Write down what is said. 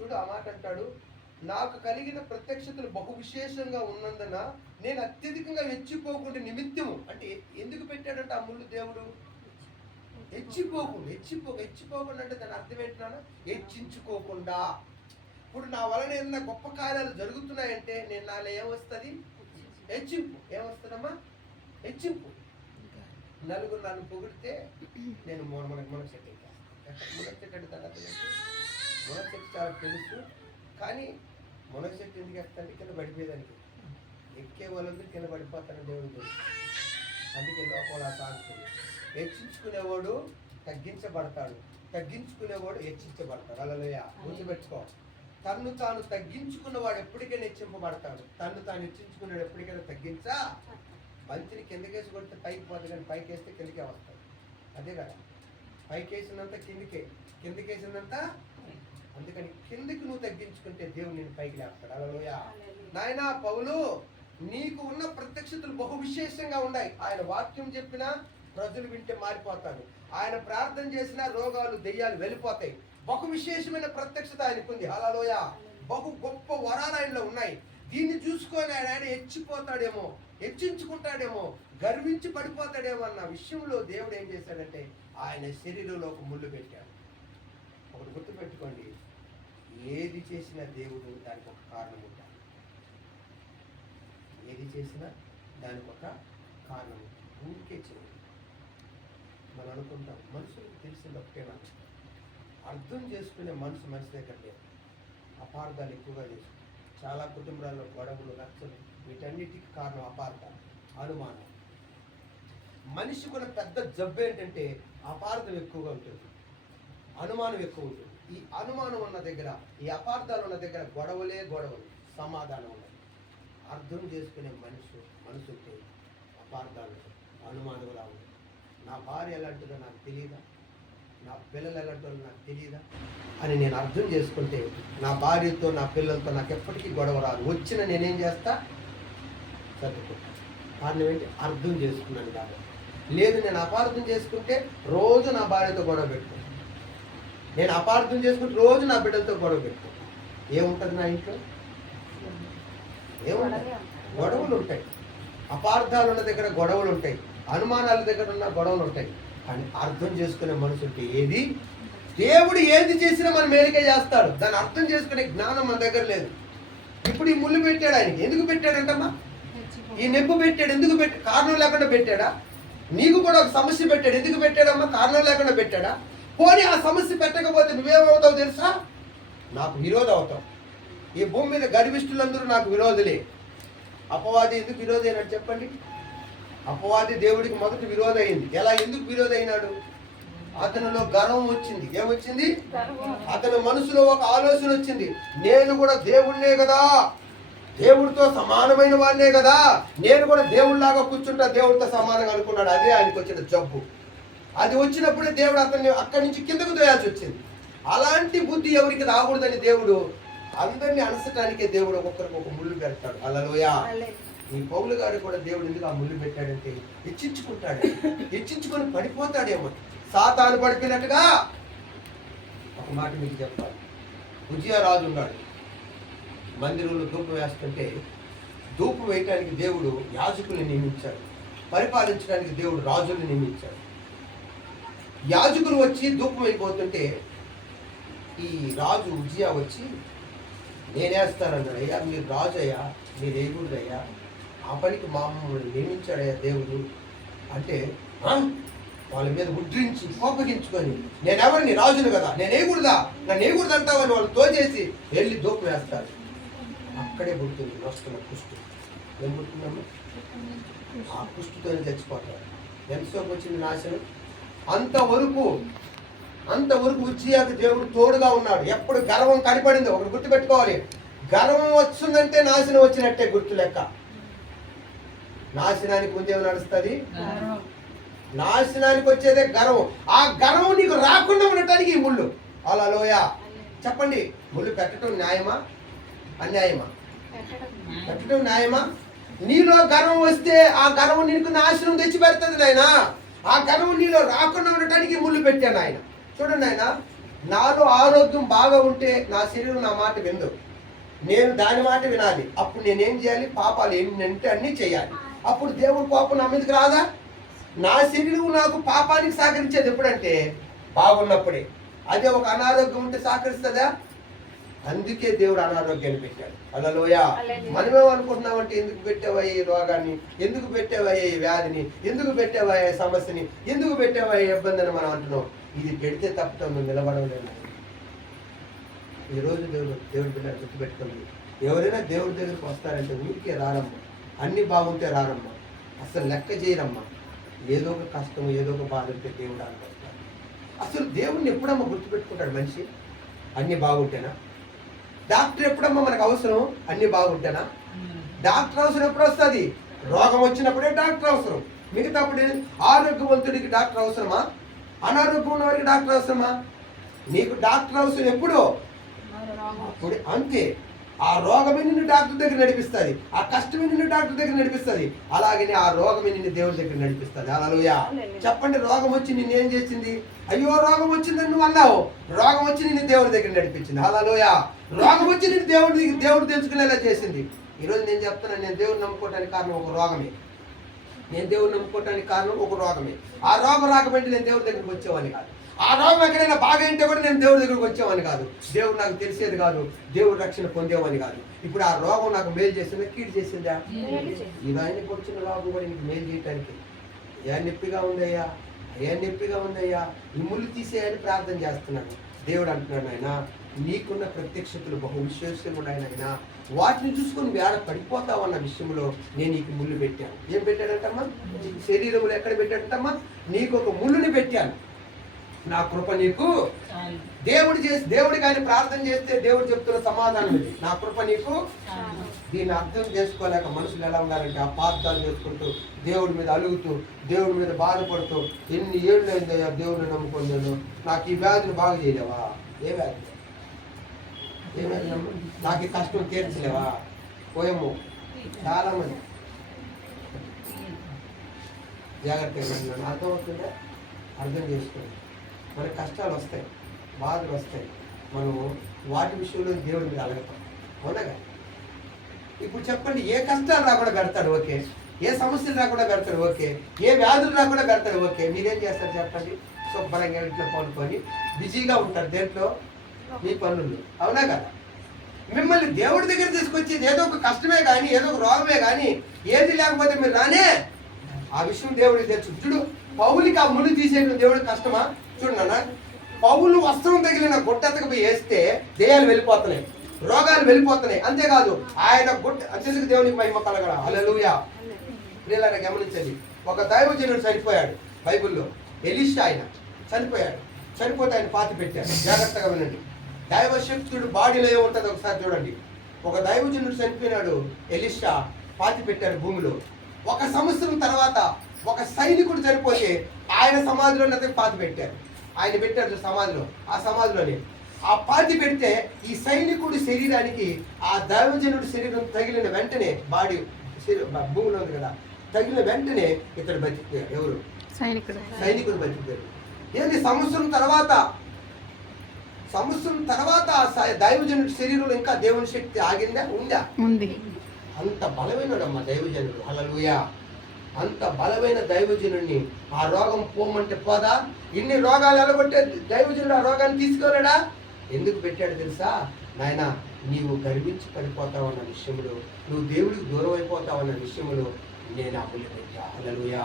చూడు ఆ మాట అంటాడు, నాకు కలిగిన ప్రత్యక్షతలు బహు విశేషంగా ఉన్నందున నేను అత్యధికంగా హెచ్చిపోకుండా నిమిత్తము. అంటే ఎందుకు పెట్టాడంటే ఆ ముళ్ళు దేవుడు? హెచ్చిపోకుండా అంటే దాని అర్థం ఏంటన్నా? హెచ్చించుకోకుండా. ఇప్పుడు నా వలన ఏదైనా గొప్ప కార్యాలు జరుగుతున్నాయంటే నేను నాలో ఏమొస్తుంది? హెచ్చింపు. ఏమొస్తుందమ్మా? హెచ్చింపు. నలుగురు నన్ను పొగిడితే నేను మునగ చెట్టు ఎక్కేస్తాను. మునగ చెట్టు అంటే దాని అర్థం ఏంటి? మునగ చెట్టు చాలా తెలుసు, కానీ మునగ చెట్టు ఎందుకు ఎక్కండి? కింద పడిపోయేదానికి. ఎక్కే వాళ్ళందరూ కింద పడిపోతాను దేవుడు తెలుసు. అందుకే లోపల సాగుతుంది. హెచ్చించుకునేవాడు తగ్గించబడతాడు, తగ్గించుకునేవాడు హెచ్చించబడతాడు. హల్లెలూయా. గుర్తుపెట్టుకో, తన్ను తాను తగ్గించుకున్నవాడు ఎప్పటికైనా హెచ్చింపబడతాడు, తన్ను తాను హెచ్చించుకున్నాడు ఎప్పటికైనా తగ్గించా. మంచిని కిందకేసి కొడితే పైకి పోతుంది, కానీ పైకి వేస్తే కిందకే వస్తాడు. అదే కదా, పైకి వేసినంత కిందకేసినంత. అందుకని కిందకి నువ్వు తగ్గించుకుంటే దేవుడు నేను పైకి లేస్తాడు. హల్లెలూయా. నాయనా పౌలు, నీకు ఉన్న ప్రత్యక్షతలు బహు విశేషంగా ఉన్నాయి. ఆయన వాక్యం చెప్పినా ప్రజలు వింటే మారిపోతారు, ఆయన ప్రార్థన చేసినా రోగాలు దెయ్యాలు వెళ్ళిపోతాయి. బహు విశేషమైన ప్రత్యక్షత ఆయనకుంది. హల్లెలూయా. బహు గొప్ప వరాలు ఆయనలో ఉన్నాయి. దీన్ని చూసుకొని ఆయన హెచ్చిపోతాడేమో, హెచ్చించుకుంటాడేమో, గర్వించి పడిపోతాడేమో అన్న విషయంలో దేవుడు ఏం చేశాడంటే ఆయన శరీరంలో ఒక ముళ్ళు పెట్టాడు. ఒకటి గుర్తుపెట్టుకోండి, ఏది చేసినా దేవుడు దానికి ఒక కారణం ఉంటాడు. ఏది చేసినా దానికి ఒక కారణం. ఊరికే చేయదు. మనం అనుకుంటాం మనుషులకు తెలిసింది ఒకటేనా? అర్థం చేసుకునే మనిషి దగ్గర లేదు. అపార్థాలు ఎక్కువగా చేసుకుంటాం. చాలా కుటుంబాల్లో గొడవలు, రచ్చలు, వీటన్నిటికీ కారణం అపార్థాలు, అనుమానం. మనిషికున్న పెద్ద జబ్బు ఏంటంటే అపార్థం ఎక్కువగా ఉంటుంది, అనుమానం ఎక్కువ ఉంటుంది. ఈ అనుమానం ఉన్న దగ్గర, ఈ అపార్థాలు ఉన్న దగ్గర గొడవలు, సమాధానం ఉన్నది. అర్థం చేసుకునే మనసుకి అపార్థాలు, అనుమానాలు ఉన్నాయి. నా భార్య ఎలాంటిదో నాకు తెలియదా, నా పిల్లలు ఎలాంటిదో నాకు తెలియదా అని నేను అర్థం చేసుకుంటే నా భార్యతో నా పిల్లలతో నాకు ఎప్పటికీ గొడవ రాదు. వచ్చిన నేనేం చేస్తా? సర్దుకుంటా. కారణం ఏంటి? అర్థం చేసుకున్నాను కాబట్టి. లేదు, నేను అపార్థం చేసుకుంటే రోజు నా భార్యతో గొడవ పెట్టుకుంటాను, నేను అపార్థం చేసుకుంటే రోజు నా బిడ్డలతో గొడవ పెట్టుకుంటాను. ఏముంటుంది నా ఇంట్లో? ఏముంటుంది? గొడవలు ఉంటాయి. అపార్థాలు ఉన్న దగ్గర గొడవలు ఉంటాయి, అనుమానాల దగ్గర ఉన్న గొడవలు ఉంటాయి. కానీ అర్థం చేసుకునే మనసు ఉంటే ఏది, దేవుడు ఏది చేసినా మన మేలుకే చేస్తాడు. దాన్ని అర్థం చేసుకునే జ్ఞానం మన దగ్గర లేదు. ఇప్పుడు ఈ ముళ్ళు పెట్టాడు ఆయనకి. ఎందుకు పెట్టాడంటమ్మా? ఈ నొప్పి పెట్టాడు. ఎందుకు కారణం లేకుండా పెట్టాడా? నీకు కూడా ఒక సమస్య పెట్టాడు. ఎందుకు పెట్టాడమ్మా? కారణం లేకుండా పెట్టాడా? పోనీ ఆ సమస్య పెట్టకపోతే నువ్వేమవుతావు తెలుసా? నాకు విరోధం అవుతావు. ఈ భూమి మీద గర్విష్ఠులందరూ నాకు విరోధులే. అపవాది ఎందుకు విరోధి అయినాడు చెప్పండి? అపవాది దేవుడికి మొదటి విరోధి అయింది. ఎలా? ఎందుకు విరోధి అయినాడు? అతనిలో గర్వం వచ్చింది. ఏమొచ్చింది? అతని మనసులో ఒక ఆలోచన వచ్చింది, నేను కూడా దేవుడినే కదా, దేవుడితో సమానమైన వాడినే కదా, నేను కూడా దేవుడిలాగా కూర్చుంటా, దేవుడితో సమానంగా అనుకున్నాడు. అదే ఆయనకు వచ్చిన జబ్బు. అది వచ్చినప్పుడే దేవుడు అతన్ని అక్కడి నుంచి కిందకు తోయాల్సి వచ్చింది. అలాంటి బుద్ధి ఎవరికి రాకూడదని దేవుడు అందరినీ అనసటానికే దేవుడు ఒక్కొక్కరికి ఒక ముళ్ళు పెడతాడు. హల్లెలూయా. ఈ పౌలు గారు కూడా దేవుడు ఎందుకు ఆ ముళ్ళు పెట్టాడంటే హెచ్చించుకుంటాడు, హెచ్చించుకొని పడిపోతాడేమో. సాతాను పడిపోయినట్టుగా. ఒక మాట మీకు చెప్పాలి. ఉజ్జియా రాజు ఉన్నాడు, మందిరంలో ధూపం వేస్తుంటే ధూపం వేయటానికి దేవుడు యాజకుల్ని నియమించాడు, పరిపాలించడానికి దేవుడు రాజుల్ని నియమించాడు. యాజకులు వచ్చి ధూపం అయిపోతుంటే ఈ రాజు ఉజ్జియా వచ్చి నేనేస్తానన్నాడు. అయ్యా మీరు రాజు అయ్యా, మీరు వేయకూడదయ్యా, ఆ పనికి మమ్మల్ని నియమించాడయ్యా దేవుడు అంటే వాళ్ళ మీద ఉడ్రించి కోపగించుకొని నేనెవరిని? రాజును కదా, నేను వేయకూడదా, నన్ను వేయకూడదు అంటావని వాళ్ళు తోచేసి వెళ్ళి ధూపం వేస్తారు. అక్కడే పుడుతుంది వస్తున్న కుష్టు. ఏం పుట్టిందమ్మా? ఆ కుష్టుతోనే చచ్చిపోతాడు. ఎంతసేపు వచ్చింది నాశనం? అంతవరకు ఉజ్జియాకు దేవుడు తోడుగా ఉన్నాడు. ఎప్పుడు గర్వం కనపడింది ఒకటి గుర్తుపెట్టుకోవాలి. గర్వం వస్తుందంటే నాశనం వచ్చినట్టే గుర్తు లెక్క. నాశనానికి ముందేమో నడుస్తుంది? నాశనానికి వచ్చేదే గర్వం. ఆ గర్వం నీకు రాకుండా ఉండటానికి ఈ ముళ్ళు. హల్లెలూయా. చెప్పండి, ముళ్ళు పెట్టడం న్యాయమా అన్యాయమా? పెట్టడం న్యాయమా? నీలో గర్వం వస్తే ఆ గర్వం నీకు నాశనం తెచ్చి పెడుతుంది నాయన. ఆ గర్వం నీలో రాకుండా ఉండటానికి ముళ్ళు పెట్టాను ఆయన. చూడండి ఆయన, నాలో ఆరోగ్యం బాగా ఉంటే నా శరీరం నా మాట విందు, నేను దాని మాట వినాలి. అప్పుడు నేనేం చేయాలి? పాపాలు ఏంటంటే అన్నీ చేయాలి. అప్పుడు దేవుడు కోపం నా మీదకి రాదా? నా శరీరం నాకు పాపానికి సహకరించేది ఎప్పుడంటే బాగున్నప్పుడే. అదే ఒక అనారోగ్యం ఉంటే సహకరిస్తుందా? అందుకే దేవుడు అనారోగ్యాన్ని పెట్టాడు. హల్లెలూయా. మనమేమనుకుంటున్నామంటే ఎందుకు పెట్టావయ్యా ఈ రోగాన్ని, ఎందుకు పెట్టావయ్యా ఈ వ్యాధిని, ఎందుకు పెట్టావయ్యా ఈ సమస్యని, ఎందుకు పెట్టావయ్యా ఇబ్బందిని మనం అంటున్నాం. ఇది పెడితే తప్ప నువ్వు నిలబడలేము. ఈరోజు దేవుడి బిడ్డ గుర్తుపెట్టుకుంది. ఎవరైనా దేవుడి దగ్గరికి వస్తారంటే ఊరికే రారమ్మా, అన్ని బాగుంటే రారమ్మా, అసలు లెక్క చేయరమ్మా. ఏదో ఒక కష్టం, ఏదో ఒక బాధ ఉంటే దేవుడు అనుకొస్తాడు. అసలు దేవుడిని ఎప్పుడమ్మా గుర్తుపెట్టుకుంటాడు మనిషి? అన్ని బాగుంటేనా? డాక్టర్ ఎప్పుడమ్మా మనకు అవసరం? అన్ని బాగుంటేనా? డాక్టర్ అవసరం ఎప్పుడు వస్తుంది? రోగం వచ్చినప్పుడే డాక్టర్ అవసరం. మిగతాప్పుడు ఆరోగ్యవంతుడికి డాక్టర్ అవసరమా? అనారోగ్యం ఉన్న వారికి డాక్టర్ అవసరమా? నీకు డాక్టర్ అవసరం ఎప్పుడు? అప్పుడు అంతే. ఆ రోగమే నిన్ను డాక్టర్ దగ్గర నడిపిస్తుంది, ఆ కష్టమే నిన్ను డాక్టర్ దగ్గర నడిపిస్తుంది. అలాగే ఆ రోగమే నిన్ను దేవుడి దగ్గర నడిపిస్తుంది. హల్లెలూయా. చెప్పండి, రోగం వచ్చి నిన్ను ఏం చేసింది? అయ్యో రోగం వచ్చిందని నువ్వు అన్నావు, రోగం వచ్చి నిన్ను దేవుడి దగ్గర నడిపించింది. హల్లెలూయా. రోగం వచ్చి నిన్ను దేవుడు తెలుసుకునేలా చేసింది. ఈరోజు నేను చెప్తున్నాను, నేను దేవుడిని నమ్ముకోవడానికి కారణం ఒక రోగమే. నేను దేవుడిని నమ్ముకోవడానికి కారణం ఒక రోగమే. ఆ రోగం రాకపోతే నేను దేవుడి దగ్గరికి వచ్చేవాడిని కాదు. ఆ రోగం ఎక్కడైనా బాగా ఉంటే కూడా నేను దేవుడి దగ్గరికి వచ్చేవాడిని కాదు. దేవుడు నాకు తెలిసేది కాదు, దేవుడు రక్షణ పొందేవాడిని కాదు. ఇప్పుడు ఆ రోగం నాకు మేలు చేసిందా, కీడు చేసిందా? ఈ ఆయనకి వచ్చిన రోగం కూడా నీకు మేలు చేయటానికి. ఏ నొప్పిగా ఉందయ్యా, ఏ నొప్పిగా ఉందయ్యా, ఈ ముళ్ళు తీసేయని ప్రార్థన చేస్తున్నాను. దేవుడు అంటున్నాడు, ఆయన నీకున్న ప్రత్యక్షతలు బహు విశేషముడు ఆయన, వాటిని చూసుకొని వేడ పడిపోతావు అన్న విషయంలో నేను నీకు ముళ్ళు పెట్టాను. ఏం పెట్టాడంటమ్మా? శరీరంలో ఎక్కడ పెట్టాడంటమ్మా? నీకు ఒక ముళ్ళుని పెట్టాను. నా కృప నీకు. దేవుడికి ఆయన ప్రార్థన చేస్తే దేవుడు చెప్తున్న సమాధానం ఇది, నా కృప నీకు. దీన్ని అర్థం చేసుకోలేక మనుషులు ఎలా ఉన్నారంటే అపార్థాలు చేసుకుంటూ, దేవుడి మీద అలుగుతూ, దేవుడి మీద బాధపడుతూ, ఎన్ని ఏళ్ళు అయిందయ్యా దేవుడిని నమ్ముకున్నాను, నాకు ఈ వ్యాధిని బాగు చేయలేవా? ఏ వ్యాధి? ఏ వ్యాధి? నాకు ఈ కష్టం తీర్చలేవా? పోయేమో చాలా మంది. జాగ్రత్తగా అర్థమవుతుందా? అర్థం చేసుకోండి. మన కష్టాలు వస్తాయి, బాధలు వస్తాయి, మనము వాటి విషయంలో దేవుడి మీద అడగతాం. అవునగా? ఇప్పుడు చెప్పండి, ఏ కష్టాలు రాకుండా పెడతాడు ఓకే, ఏ సమస్యలు రాకుండా పెడతాడు ఓకే, ఏ వ్యాధులు రాకుండా పెడతాడు ఓకే. మీరేం చేస్తారు చెప్పండి? శుభ్రంగా ఇంట్లో పడుకొని బిజీగా ఉంటారు దేంట్లో? మీ పనులు. అవునా కదా? మిమ్మల్ని దేవుడి దగ్గర తీసుకొచ్చేది ఏదో ఒక కష్టమే కానీ, ఏదో ఒక రోగమే కానీ, ఏది లేకపోతే మీరు రానే. ఆ విషయం దేవుడికి తెలుసు. చూడు, పౌలికి ఆ ముళ్ళు తీసేయడం దేవుడికి కష్టమా? చూడన్నా, పౌలు వస్త్రం తగిలిన గుడ్డతకు పోయి వేస్తే దేయాలు వెళ్ళిపోతున్నాయి, రోగాలు వెళ్ళిపోతున్నాయి. అంతేకాదు ఆయన గుడ్డ అంతేందుకు దేవునికి మహిమ కలగల. హల్లెలూయా. పిల్లలను గమనించండి, ఒక దైవజనుడు చనిపోయాడు బైబిల్లో. ఎలీషా ఆయన చనిపోయాడు. చనిపోతే ఆయన పాతి పెట్టారు. జాగ్రత్తగా వినండి, దైవశక్తుడు బాడీలో ఏముంటుంది ఒకసారి చూడండి. ఒక దైవజనుడు చనిపోయినాడు, ఎలీషా పాతి పెట్టారు భూమిలో. 1 సంవత్సరం తర్వాత ఒక సైనికుడు చనిపోతే ఆయన సమాధిలో పాతి పెట్టారు. ఆయన పెట్టారు సమాధిలో. ఆ సమాధిలోనే ఆ పాతి పెడితే ఈ సైనికుడి శరీరానికి ఆ దైవజనుడి శరీరం తగిలిన వెంటనే, బాడీ భూమిలో ఉంది కదా, తగిలిన వెంటనే ఇతడు బతికిపోయాడు. ఎవరు? సైనికుడు బతికిపోయాడు. ఏంటి? సంవత్సరం తర్వాత దైవజనుడి శరీరంలో ఇంకా దేవుని శక్తి ఆగిందా? ఉందా? ఉంది. అంత బలమైనడమ్మా దైవజనుడు. హల్లెలూయా. అంత బలమైన దైవజనుడిని ఆ రోగం పోమంటే పోదా? ఇన్ని రోగాలు ఎలగొట్టే దైవజనుడు ఆ రోగాన్ని తీసుకోలేడా? ఎందుకు పెట్టాడు తెలుసా? నాయన, నీవు గర్వించి పడిపోతావన్న విషయంలో, నువ్వు దేవుడికి దూరం అయిపోతావన్న విషయంలో నేను ఆ ముళ్ళు పెట్టా. హల్లెలూయా.